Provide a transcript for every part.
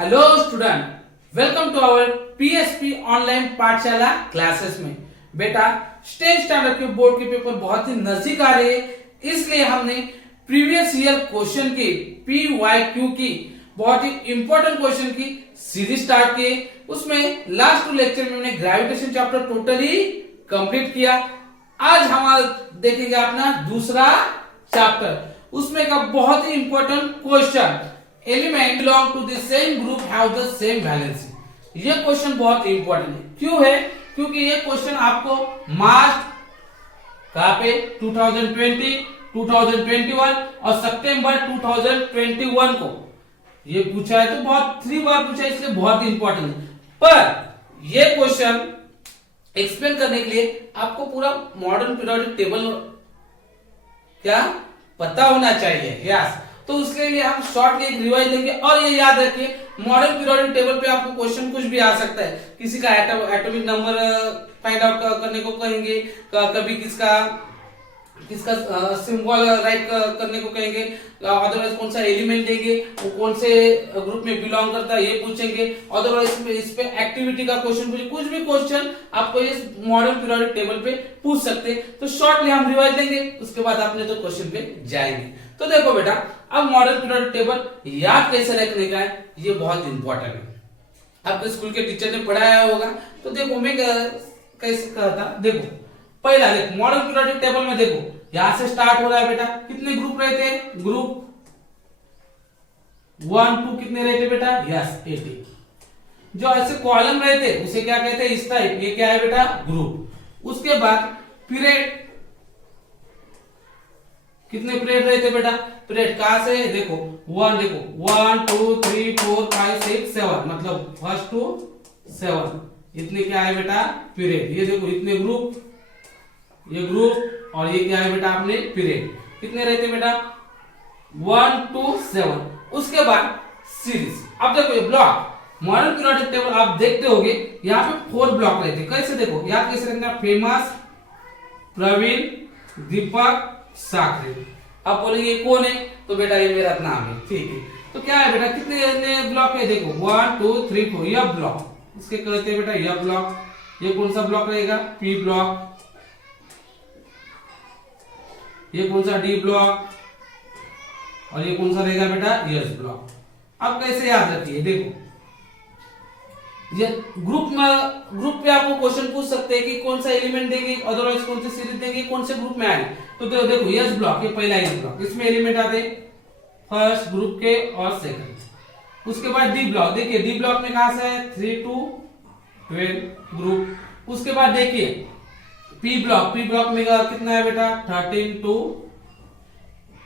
Hello student, welcome to our PSP online पाठशाला classes में। बेटा, स्टेट स्टैंडर्ड के बोर्ड के पेपर बहुत ही नजदीक आ रहे हैं, इसलिए हमने प्रीवियस ईयर क्वेश्चन की PYQ की बहुत ही इंपॉर्टेंट क्वेश्चन की सीरीज स्टार्ट की। उसमें लास्ट 2 लेक्चर में हमने ग्रेविटेशन चैप्टर टोटली कंप्लीट किया। आज हम देखेंगे अपना दूसरा चैप्टर, उसमें का बहुत ही important question, element belong to the same group have the same valency. ये क्वेश्चन बहुत इंपॉर्टेंट है। क्यों है? क्योंकि ये क्वेश्चन आपको मार्च कहां पे 2020, 2021 और सितंबर 2021 को ये पूछा है। तो बहुत 3 बार पूछा है, इसलिए बहुत इंपॉर्टेंट है। पर ये क्वेश्चन एक्सप्लेन करने के लिए आपको पूरा मॉडर्न पीरियोडिक टेबल क्या पता होना चाहिए। यस, तो उसके लिए हम शॉर्टली एक रिवाइज लेंगे। और ये याद रखिए, मॉडर्न पीरियोडिक टेबल पे आपको क्वेश्चन कुछ भी आ सकता है। किसी का एटॉमिक नंबर फाइंड आउट करने को कहेंगे, कभी किसका सिंबल राइट करने को कहेंगे, अदरवाइज कौन सा एलिमेंट देंगे, वो कौन से ग्रुप में बिलोंग करता है ये पूछेंगे। अदरवाइज इस पे एक्टिविटी का क्वेश्चन पूछे, कुछ भी क्वेश्चन आपको इस मॉडर्न पीरियोडिक टेबल पे पूछ सकते हैं। तो शॉर्टली हम रिवाइज लेंगे, उसके बाद आपने तो क्वेश्चन पे जाएंगे। तो देखो बेटा, अब मॉडर्न पीरियोडिक टेबल याद कैसे रखने का है, ये बहुत इंपॉर्टेंट है। आपके स्कूल के टीचर ने पढ़ाया होगा। तो देखो मैं कैसे कहता, देखो पहला देखो मॉडर्न पीरियोडिक टेबल में देखो यहां से स्टार्ट हो रहा है बेटा। कितने ग्रुप रहते हैं? ग्रुप 1 2 कितने रहते बेटा? यस 80। जो ऐसे कॉलम रहते उसे क्या कहते हैं? इस टाइप। ये क्या है बेटा? ग्रुप। उसके बाद पीरियड, कितने पीरियड रहते बेटा? पीरियड कहां से? देखो 1, देखो 1 2 3 4 5 6 7, मतलब 1 to 7 इतने क्या है बेटा? पीरियड। ये देखो इतने ग्रुप, ये ग्रुप, और ये क्या है बेटा? आपने पीरियड। कितने रहते बेटा? 1 to 7। उसके बाद सीरीज। अब देखो ये ब्लॉक, मॉडर्न पीरियोडिक टेबल आप देखते होगे यहाँ पे 4 ब्लॉक रहते। कैसे? देखो याद कैसे रखना? फेमस, प्रवीण, दीपक, साखरे। अब बोलेंगे कौन है? तो बेटा ये मेरा नाम है। ठीक है, तो क्या है बेटा? कितने ब्लॉक है? देखो 1 2 3 4, यह ब्लॉक इसके कहते हैं बेटा, यह ब्लॉक। ये कौन सा ब्लॉक रहेगा? P block. ये कौन सा? D block. और ये कौन सा रहेगा बेटा? S block. अब कैसे याद रखिए, देखो ये ग्रुप पे आपको क्वेश्चन पूछ सकते हैं कि कौन सा एलिमेंट देंगे, अदरवाइज कौन सी सीरीज देंगे, कौन से ग्रुप में आएंगे। तो देखो एस ब्लॉक, ये पहला एस ब्लॉक, इसमें एलिमेंट आते फर्स्ट ग्रुप के और सेकंड। उसके बाद डी ब्लॉक, देखिए डी ब्लॉक में कहां से है? 3 to 12 ग्रुप। उसके बाद देखिए पी ब्लॉक, पी ब्लॉक में कितना है बेटा? 13 to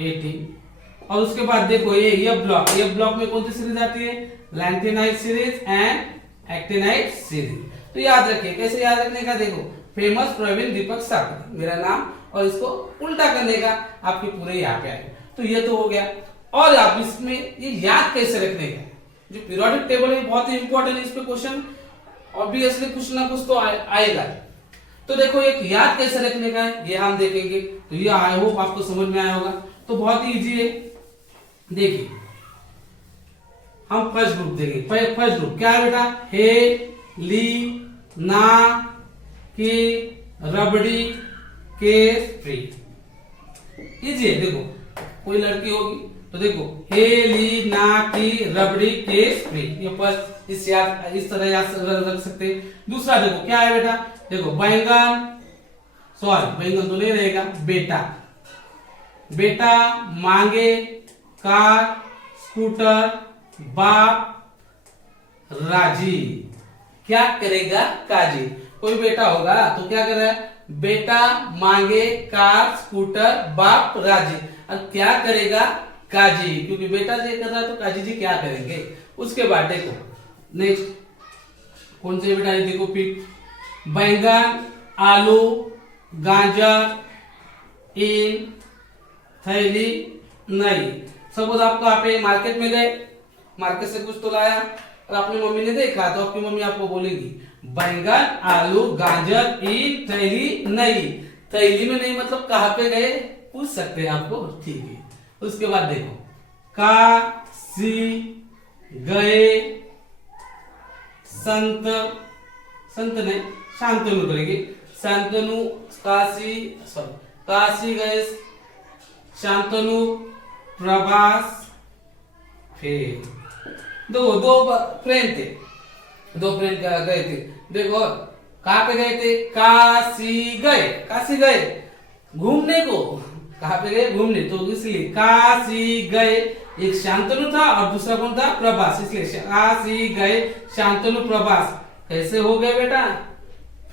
18। और उसके बाद देखो ये ब्लॉक, ये ब्लॉक में कौन सी सीरीज आती है? Lanthanide series and actinide series. तो याद रखिए, कैसे याद रखने का? देखो फेमस, प्रवीण, दीपक, साखरे मेरा नाम, और इसको उल्टा करने का आपके पूरे यहाँ पे आएगा। तो ये तो हो गया। और आप इसमें ये याद कैसे रखने का, जो पीरियोडिक टेबल है बहुत ही इंपॉर्टेंट है। इस पे क्वेश्चन ऑब्वियसली कुछ ना कुछ तो आएगा। तो देखो एक याद कैसे रखने का है, ये हम देखेंगे। तो ये आई होप आपको समझ में आया होगा। तो बहुत ही इजी है। देखिए हम फर्स्ट ग्रुप देंगे। फर्स्ट ग्रुप क्या है बेटा? हे, ली, ना, की, रबड़ी, केस, फ्री। इजी है। देखो कोई लड़की होगी तो देखो हे, ली, ना, की, रबड़ी, केस, फ्री। ये फर्स्ट इस तरह याद रख सकते हैं। दूसरा देखो क्या है बेटा? देखो बैंगन, सॉरी बैंगन तो नहीं रहेगा, बेटा। बेटा, मांगे, कार, स्कूटर, बाप, राजी। क्या करेगा? काजी। कोई बेटा होगा तो क्या कर रहा है? बेटा, मांगे, कार, स्कूटर, बाप, राजी। और क्या करेगा? काजी, क्योंकि बेटा जी कर रहा है तो काजी जी क्या करेंगे। उसके बाद देखो नेक्स्ट कौन से बेटा? ये देखो पिक, बैंगन, आलू, गाजर, इन, थैली, नहीं। सपोज आपको आप मार्केट में गए, मार्केट से कुछ तो लाया और आपने मम्मी ने देखा, तो आपकी मम्मी आपको बोलेगी बैंगन, आलू, गाजर, ईंट, थैली, नहीं। थैली में नहीं मतलब कहां पे गए पूछ सकते हैं आपको। ठीक है। उसके बाद देखो का, सी, गए, संत, संत नहीं शांतनु करेंगे, शांतनु काशी, काशी गए, शांतनु प्रवास, फिर दो फ्रेंड थे, दो फ्रेंड गए थे, देखो कहाँ पे गए थे, काशी गए घूमने को, कहाँ पे गए घूमने, तो इसलिए काशी गए, एक शांतनु था और दूसरा कौन था, प्रभास, इसलिए काशी गए शांतनु प्रभास। कैसे हो गए बेटा,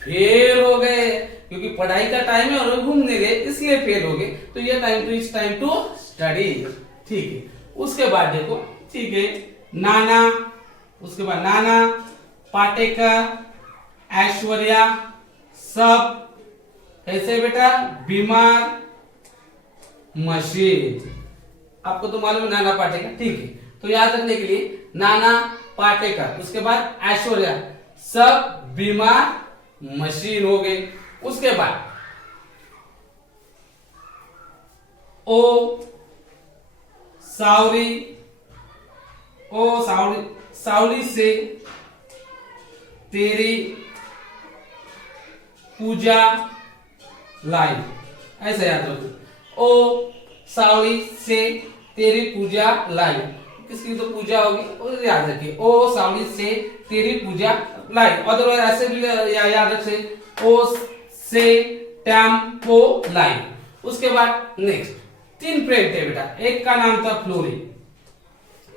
फेल हो गए, क्योंकि पढ़ाई का टाइम है और घूमने गए इसलिए फेल हो गए। तो ये time to is time to study, ठीक है। उसके बाद देखो, ठीक है, नाना, उसके बाद नाना, पाटेकर, ऐश्वर्या, सब कैसे बेटा, बीमार, मशीन। आपको तो मालूम है नाना पाटेकर, ठीक है। तो याद रखने के लिए नाना पाटेकर, उसके बाद ऐश्वर्या, सब बीमार, मशीन हो गए। उसके बाद ओ सावरी, सावरी से तेरी पूजा लाई, ऐसा याद रखो। ओ सावरी से तेरी पूजा लाई, किसकी तो पूजा होगी, और याद रखिए ओ सावरी से तेरी पूजा लाई। अदरवाइज ऐसे भी याद रखे, ओ से टेम्पो लाई। उसके बाद नेक्स्ट, तीन फ्रेंड थे बेटा, एक का नाम था फ्लोरिन,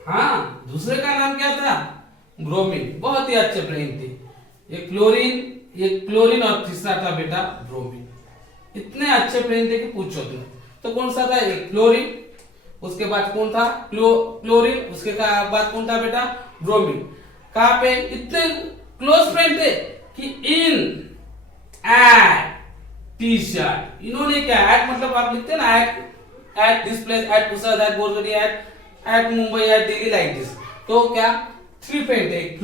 हाँ, दूसरे का नाम क्या था, ब्रोमीन। बहुत ही अच्छे फ्रेंड थे, एक क्लोरीन और तीसरा था बेटा ब्रोमीन। इतने अच्छे फ्रेंड थे कि पूछो तुम। तो कौन सा था, एक क्लोरीन, उसके बाद कौन था, क्लोरीन, उसके बाद कौन था बेटा, ब्रोमीन। कहां पे इतने क्लोज फ्रेंड थे कि इन एट टी शर्ट, इन्होंने क्या, एट मतलब आप लिखते हैं ना, at this place, at Pusad, at Borgadhi, at Mumbai, at Delhi, like this. तो क्या, थ्री फ्रेंड थे, एक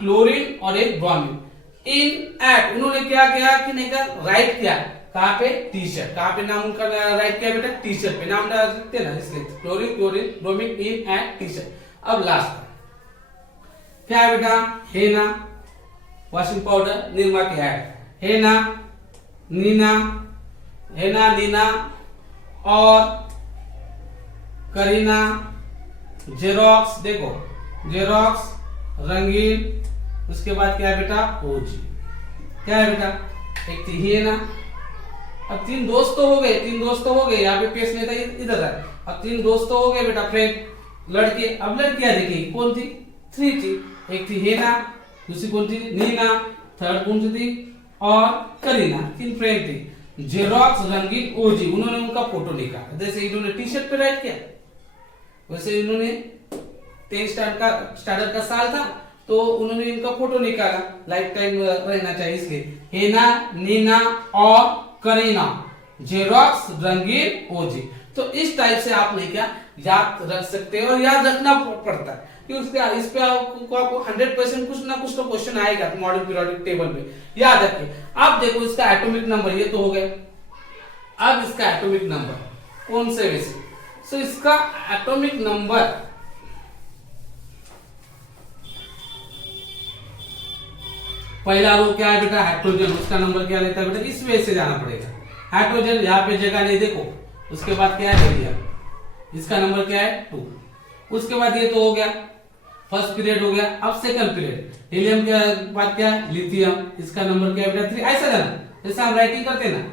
क्लोरीन और एक ब्रोमीन। इन एट उन्होंने क्या किया कि नहीं का राइट किया, कहां पे, टी शर्ट, कहां पे नाम उनका राइट किया बेटा, टी शर्ट पे नाम डाल सकते हैं ना, इसलिए chlorine bromine, in at T shirt. अब लास्ट क्या है बेटा, हेना, वॉशिंग पाउडर, निरमा की ऐड, हेना, नीना और करीना, जेरोक्स, देखो जेरोक्स, रंगीन, उसके बाद क्या है बेटा, ओजी। क्या है बेटा, एक थी हेना। अब तीन दोस्त तो हो गए, यहाँ पे पेश नहीं था, इधर है। अब तीन दोस्त तो हो गए बेटा, फ्रेंड, लड़के। अब लड़कियां देखिए कौन थी, थ्री थी, एक थी हेना, दूसरी कौन थी, नीना, थर्ड कौन सी थी, और करीना। तीन फ्रेंड थी, जेरोक्स, रंगीन, ओजी। उन्होंने उनका फोटो निकाला, जैसे इन्होंने टी शर्ट पे राइट किया, वैसे इन्होंने 10 स्टैंडर्ड का साल था, तो उन्होंने इनका फोटो निकाला, लाइफ टाइम रहना चाहिए इसलिए। हेना, नीना और करीना, जेरोक्स, रंगीन, ओजी। तो इस टाइप से आपने क्या याद रख सकते हो, और याद रखना पड़ता है कि इस पे आपको 100% कुछ ना कुछ तो क्वेश्चन आएगा मॉडर्न पीरियोडिक टेबल में, याद रखिए। अब देखो इसका एटॉमिक नंबर, ये तो हो गया। अब इसका एटॉमिक नंबर कौन से वैसे, सो इसका एटॉमिक नंबर पहला रो क्या है बेटा, हाइड्रोजन, उसका नंबर क्या रहता है बेटा, इस वे से जाना पड़ेगा। हाइड्रोजन यहाँ पे जगह नहीं, देखो। उसके बाद क्या है, हीलियम, इसका नंबर क्या है, 2। उसके बाद ये तो हो गया, फर्स्ट पीरियड हो गया। अब सेकंड पीरियड, हीलियम के बाद क्या है, लिथियम, इसका नंबर क्या है बेटा, 3। ऐसा जाना, जैसे हम राइटिंग करते हैं ना,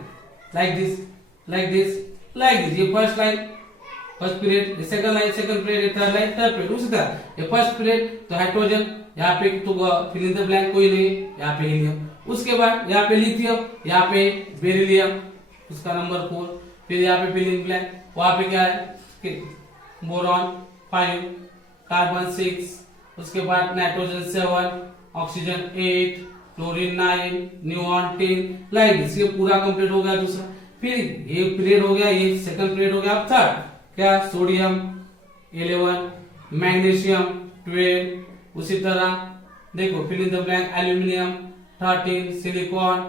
like this, like this, like this. ये first line, first period, second line, second period, third line, third period. उसी तरह ये फर्स्ट पीरियड तो हाइड्रोजन, यहाँ पे तो फिल इन द ब्लैंक कोई नहीं, यहाँ पे हीलियम। उसके बाद यहाँ पे लिथियम, यहाँ पे बेरिलियम, उसका नंबर 4। फिर यहाँ पे फिल इन ब्लैंक, वहां पे क्या है, बोरॉन 5, कार्बन 6, उसके बाद nitrogen 7, oxygen 8, chlorine 9, neon 10, like this. ये पूरा कंप्लीट हो गया दूसरा। फिर ये पीरियड हो गया, ये सेकंड पीरियड हो गया। अब थर्ड क्या, सोडियम 11, मैग्नीशियम 12, उसी तरह देखो fill in the blank, aluminium 13, silicon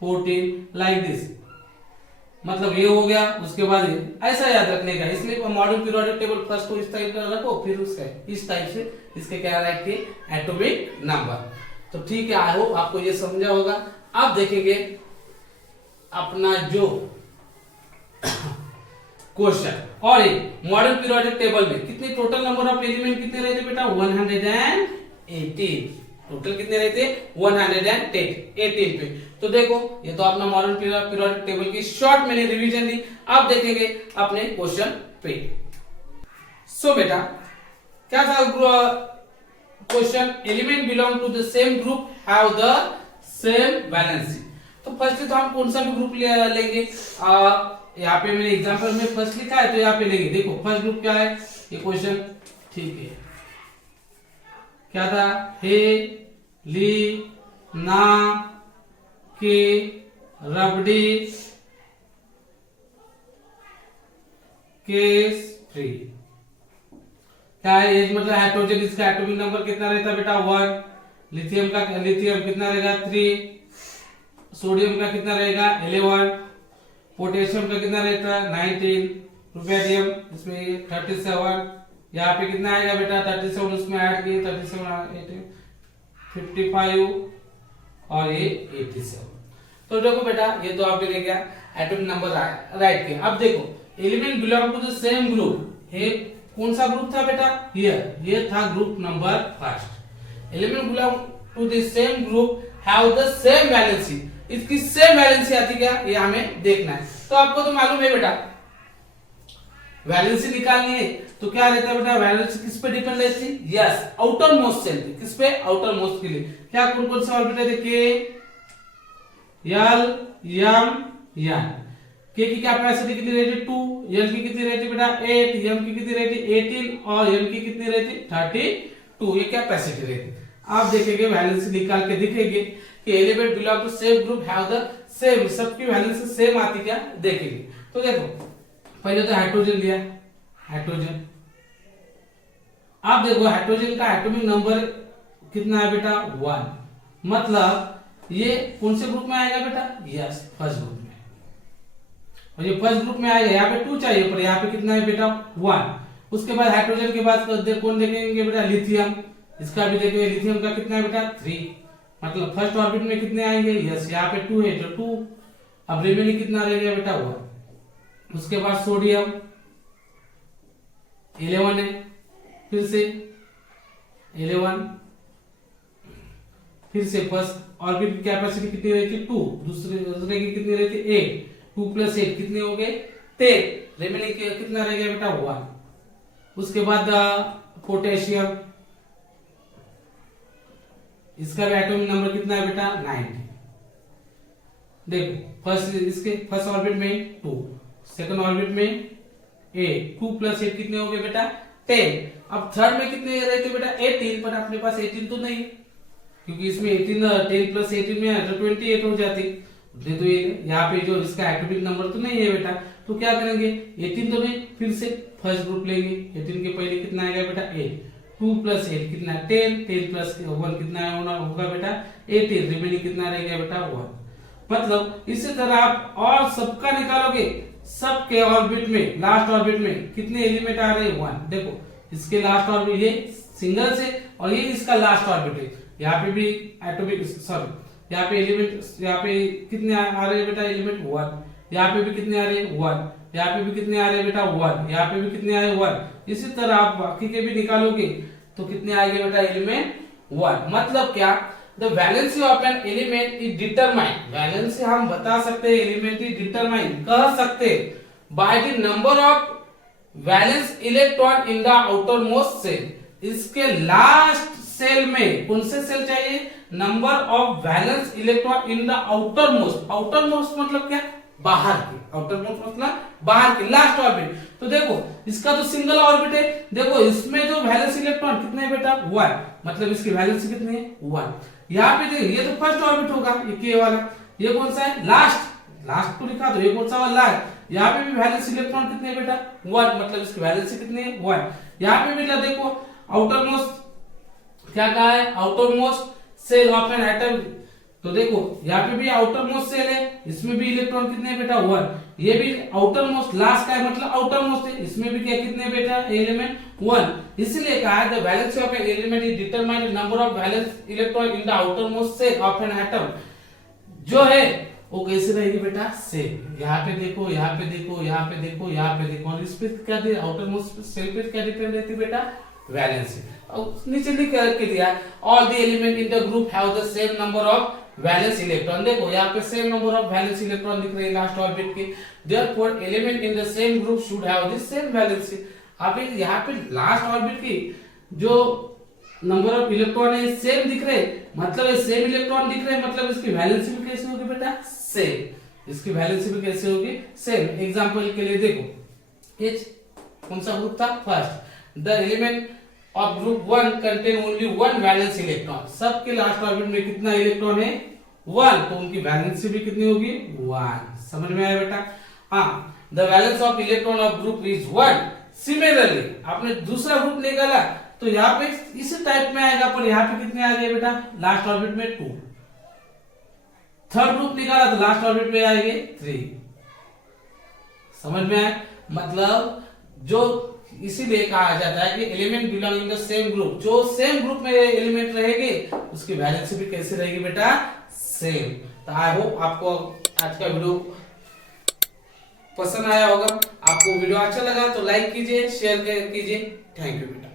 14, like this. मतलब ये हो गया, उसके बाद ये, ऐसा याद रखने का। इसलिए मॉडर्न पीरियोडिक टेबल फर्स्ट को इस टाइप का रखो, फिर उसका इस टाइप से इसके क्या राइट के एटॉमिक नंबर। तो ठीक है, आई होप आपको ये समझा होगा। अब देखेंगे अपना जो क्वेश्चन, और एक मॉडर्न पीरियोडिक टेबल में कितने टोटल नंबर ऑफ एलिमेंट कितने रहते बेटा, 118। टोटल कितने रहते, 118 पे। तो देखो ये तो अपना मॉडर्न पीरियोडिक टेबल की शॉर्ट मैंने रिवीजन दी। अब देखेंगे अपने क्वेश्चन पे। सो बेटा क्या था question, element belong to the same group have the same valency. तो फर्स्ट तो हम कौन सा भी ग्रुप लेंगे, यहाँ पे मैंने एग्जांपल में फर्स्ट लिखा है तो यहाँ पे लेंगे। देखो फर्स्ट ग्रुप क्या है, ये क्वेश्चन ठीक है, क्या था, हे, ली, ना, के, रबड़ी, केस, फ्री। क्या है ये, मतलब हाइड्रोजन, इसका एटॉमिक नंबर कितना रहता है बेटा 1। लिथियम कितना रहेगा 3। सोडियम का कितना रहेगा 11। पोटेशियम का कितना रहता है 19। रुबिडियम इसमें 37। यहाँ पे कितना आएगा बेटा 37, उसमें ऐड किए 37, 55 और ये 87। तो देखो बेटा ये तो आपने ले गया एटॉमिक नंबर राइट किया। अब देखो element belong to the same group, ये कौन सा ग्रुप था बेटा, ये था group number first. Element belong to the same group have the same valency, इसकी सेम वैलेंसी आती क्या, ये हमें देखना है। तो आपको तो मालूम है बेटा वैलेंसी निकालनी है, तो क्या रहता है बेटा, वैलेंसी किस पे डिपेंड रहती है, यस आउटर मोस्ट सेल, किस पे, आउटर मोस्ट के लिए। क्या कौन कौन से ऑर्बिट रहते, के, एल, एम, एन। के की कैपेसिटी कितनी रहती 2, एल की कितनी रहती बेटा 8, एम की कितनी रहती 18 और एन की कितनी रहती 32, ये कैपेसिटी रहती। आप देखेंगे वैलेंसी निकाल के दिखेंगे कि element belong to same group have the same, सबकी वैलेंसी सेम आती क्या देखेंगे। तो देखो पहले तो हाइड्रोजन लिया, हाइड्रोजन, आप देखो हाइड्रोजन का एटॉमिक नंबर कितना है बेटा 1, मतलब ये कौन से ग्रुप में आएगा बेटा, यस फर्स्ट ग्रुप में। और ये फर्स्ट ग्रुप में आएगा, यहाँ पे 2 चाहिए पर यहाँ पे कितना है बेटा 1। उसके बाद हाइड्रोजन के बाद कौन देखेंगे बेटा, लिथियम, इसका भी देखेंगे, लिथियम का कितना है बेटा 3, मतलब फर्स्ट ऑर्बिट में कितने आएंगे, यस यहाँ पे 2 है तो 2, अब रिमेनिंग कितना रहेगा बेटा 1। उसके बाद सोडियम 11 है, फिर से 11, फिर से फर्स्ट ऑर्बिट की कैपेसिटी कितनी रहती है 2, दूसरे की कितनी रहती है 8, 2 + 8 कितने हो गए 10, रिमेनिंग कितना रह गया बेटा 1। उसके बाद पोटेशियम, इसका भी एटॉमिक नंबर कितना है बेटा 90। देखो फर्स्ट इसके फर्स्ट ऑर्बिट में 2, सेकंड ऑर्बिट में 8, 2 + 8 कितने हो गए बेटा 10। अब थर्ड में कितने रहते बेटा 18, पर अपने पास 18 तो नहीं, क्योंकि इसमें 18 10 + 18 में है तो 28 हो जाती। तो ये यहाँ पे जो इसका एटॉमिक नंबर तो नहीं है बेटा, तो क्या करेंगे 18 तो नहीं, फिर से फर्स्ट ग्रुप लेंगे। 18 के पहले कितना आएगा बेटा 8, 2 + 8 कितना 10, 10 + 1 कितना होगा बेटा 18, रिमेनिंग कितना रहेगा बेटा 1। मतलब इसी तरह आप और सबका निकालोगे, सबके ऑर्बिट में लास्ट ऑर्बिट में कितने एलिमेंट आ रहे हैं 1। देखो इसके लास्ट ऑर्बिट ये सिंगल से, और ये इसका लास्ट ऑर्बिट है, यहाँ पे भी एटॉमिक सॉरी यहाँ पे एलिमेंट, यहाँ पे कितने आ रहे हैं बेटा एलिमेंट 1, यहाँ पे भी कितने आ रहे हैं 1, यहाँ पे भी कितने आ रहे हैं बेटा 1, यहाँ पे भी कितने आ रहे हैं 1। इसी तरह आप बाकी के भी निकालोगे तो कितने आएंगे बेटा एलिमेंट 1। मतलब क्या, the valency of an element is determined, valency हम बता सकते हैं, एलिमेंट इज डिटरमाइंड कह सकते by the number of valence electron in the outermost shell. इसके लास्ट सेल में कौन से सेल चाहिए, number of valence electron in the outermost. Outermost मतलब क्या, बाहर की, आउटर मोस्ट मतलब बाहर की लास्ट ऑर्बिट। तो देखो इसका तो सिंगल ऑर्बिट है, देखो इसमें जो वैलेंस इलेक्ट्रॉन कितने है बेटा 1, मतलब इसकी वैलेंसी कितनी है 1। यहाँ पे देखिए ये तो फर्स्ट ऑर्बिट होगा, ये के वाला, ये कौन सा है लास्ट को लिखा, तो ये कौन सा वाला है, यहाँ पे भी वैलेंस इलेक्ट्रॉन कितने बेटा 1, मतलब इसकी वैलेंसी कितनी है 1। यहाँ पे बेटा देखो आउटर मोस्ट क्या कहा है, outermost shell of an atom तो देखो यहाँ पे भी आउटर मोस्ट सेल है, इसमें भी इलेक्ट्रॉन कितने बेटा 1, ये भी आउटर मोस्ट लास्ट का है मतलब आउटर मोस्ट है, इसमें भी क्या कितने बेटा एलिमेंट 1। इसलिए कहा है the valency of an element is determined number of valence electron in the outermost shell of an atom. जो है वो कैसे रहेगी बेटा सेम। यहाँ पे देखो, यहाँ पे देखो, यहाँ पे देखो, यहाँ पे देखो, और इस पे क्या दिया आउटर मोस्ट सेल पे क्या डिपेंड रहती है बेटा वैलेंसी। और नीचे लिख के दिया all the element in the group have the same number of valence electron. देखो यहाँ पे same number of valence electron दिख रहे हैं लास्ट ऑर्बिट के, therefore element in the same group should have the same valency. अब यहाँ पे लास्ट ऑर्बिट की जो नंबर ऑफ इलेक्ट्रॉन है सेम दिख रहे, मतलब सेम इलेक्ट्रॉन दिख रहे, मतलब इसकी वैलेंसी भी कैसे होगी बेटा सेम। इसकी वैलेंसी भी कैसे होगी सेम। एग्जांपल के लिए देखो H कौन सा ग्रुप था first, the element of group 1 contain only 1 valence electron. सबके लास्ट ऑर्बिट में कितना इलेक्ट्रॉन है 1, तो उनकी वैलेंसी भी कितनी होगी 1। समझ में आया बेटा। हाँ, the valence of electron of group is 1। Similarly आपने दूसरा ग्रुप निकाला तो यहाँ पे इसी टाइप में आएगा, पर यहाँ पे कितने आ गए बेटा लास्ट ऑर्बिट में 2। थर्ड ग्रुप निकाला तो लास्ट ऑर्बिट में आएंगे 3। समझ में आया, मतलब जो इसीलिए कहा जाता है कि element belong in the same group, जो सेम ग्रुप में एलिमेंट रहेंगे उसकी वैलेंसी भी कैसे रहेगी बेटा सेम। तो आई होप आपको आज का वीडियो पसंद आया होगा। आपको वीडियो अच्छा लगा तो लाइक कीजिए, शेयर कीजिए। थैंक यू बेटा।